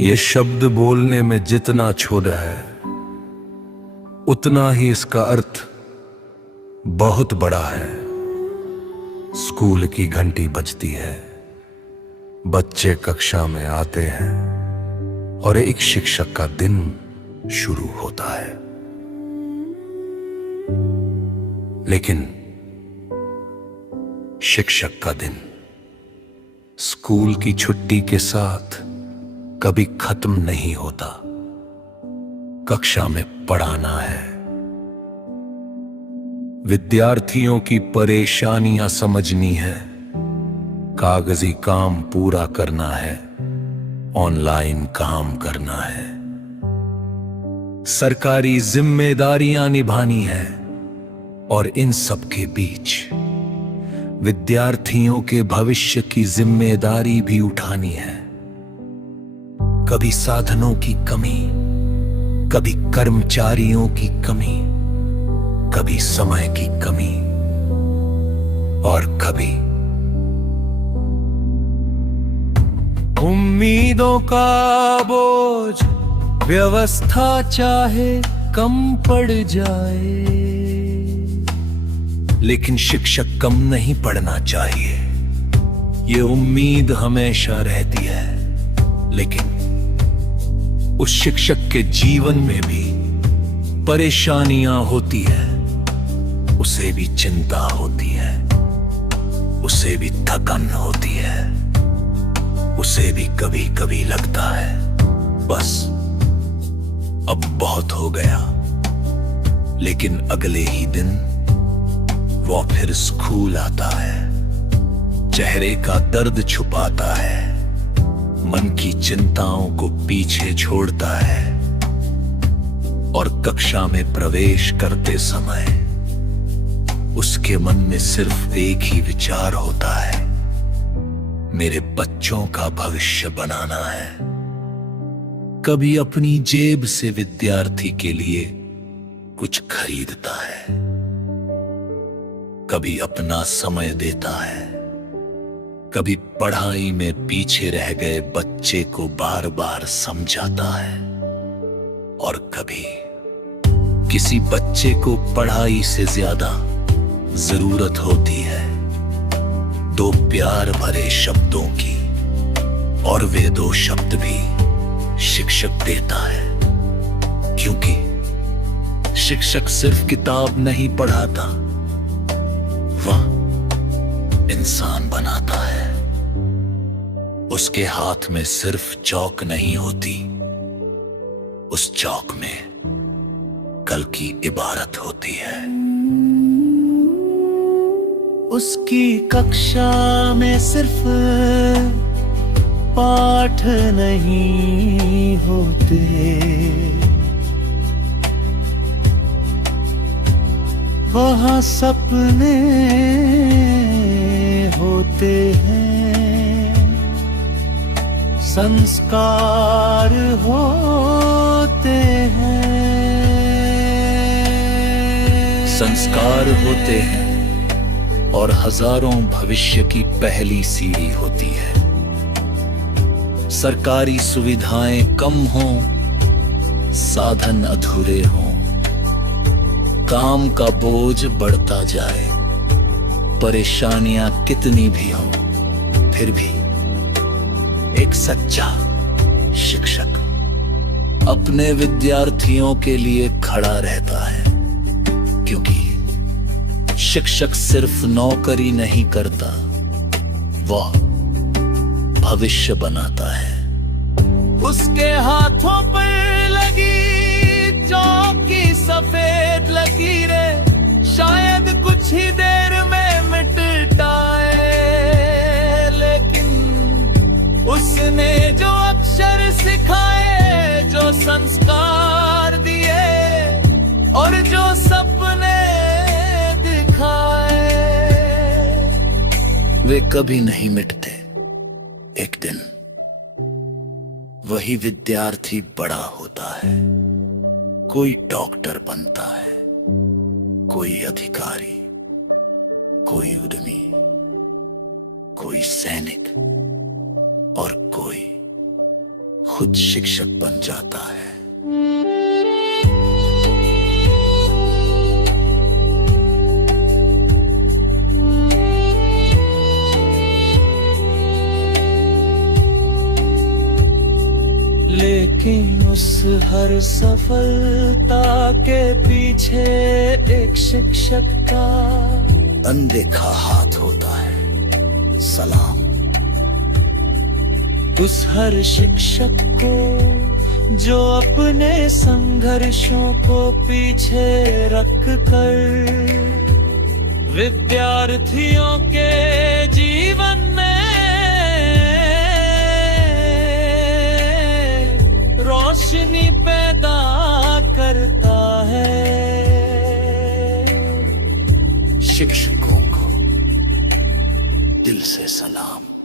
ये शब्द बोलने में जितना छोटा है उतना ही इसका अर्थ बहुत बड़ा है। स्कूल की घंटी बजती है, बच्चे कक्षा में आते हैं और एक शिक्षक का दिन शुरू होता है। लेकिन शिक्षक का दिन स्कूल की छुट्टी के साथ कभी खत्म नहीं होता। कक्षा में पढ़ाना है, विद्यार्थियों की परेशानियां समझनी है, कागजी काम पूरा करना है, ऑनलाइन काम करना है, सरकारी जिम्मेदारियां निभानी है और इन सब के बीच विद्यार्थियों के भविष्य की जिम्मेदारी भी उठानी है। कभी साधनों की कमी, कभी कर्मचारियों की कमी, कभी समय की कमी और कभी उम्मीदों का बोझ। व्यवस्था चाहे कम पड़ जाए, लेकिन शिक्षक कम नहीं पढ़ना चाहिए। ये उम्मीद हमेशा रहती है, लेकिन उस शिक्षक के जीवन में भी परेशानियां होती है, उसे भी चिंता होती है, उसे भी थकन होती है, उसे भी कभी कभी लगता है बस अब बहुत हो गया। लेकिन अगले ही दिन वो फिर स्कूल आता है, चेहरे का दर्द छुपाता है, मन की चिंताओं को पीछे छोड़ता है और कक्षा में प्रवेश करते समय उसके मन में सिर्फ एक ही विचार होता है, मेरे बच्चों का भविष्य बनाना है। कभी अपनी जेब से विद्यार्थी के लिए कुछ खरीदता है, कभी अपना समय देता है, कभी पढ़ाई में पीछे रह गए बच्चे को बार बार समझाता है और कभी किसी बच्चे को पढ़ाई से ज्यादा जरूरत होती है दो प्यार भरे शब्दों की, और वे दो शब्द भी शिक्षक देता है। क्योंकि शिक्षक सिर्फ किताब नहीं पढ़ाता, वह इंसान बनाता है। उसके हाथ में सिर्फ चौक नहीं होती, उस चौक में कल की इबारत होती है। उसकी कक्षा में सिर्फ पाठ नहीं होते, वहाँ सपने होते हैं, संस्कार होते हैं। संस्कार होते हैं और हजारों भविष्य की पहली सीढ़ी होती है। सरकारी सुविधाएं कम हों, साधन अधूरे हों, काम का बोझ बढ़ता जाए, परेशानियां कितनी भी हों, फिर भी एक सच्चा शिक्षक अपने विद्यार्थियों के लिए खड़ा रहता है। क्योंकि शिक्षक सिर्फ नौकरी नहीं करता, वह भविष्य बनाता है। उसके हाथों पर लगी चौक की सफेद लकीरें शायद कुछ ही देर में मिट जाए, लेकिन उसने जो अक्षर सिखाए, जो संस्कार दिए और जो सपने दिखाए, वे कभी नहीं मिटते। एक दिन वही विद्यार्थी बड़ा होता है, कोई डॉक्टर बनता है, कोई अधिकारी, कोई उद्यमी, कोई सैनिक और कोई खुद शिक्षक बन जाता है। लेकिन उस हर सफलता के पीछे एक शिक्षक का अनदेखा हाथ होता है, सलाम। उस हर शिक्षक को जो अपने संघर्षों को पीछे रख कर विद्यार्थियों के जीवन में रोशनी पैदा करता है। शिक्षकों को दिल से सलाम।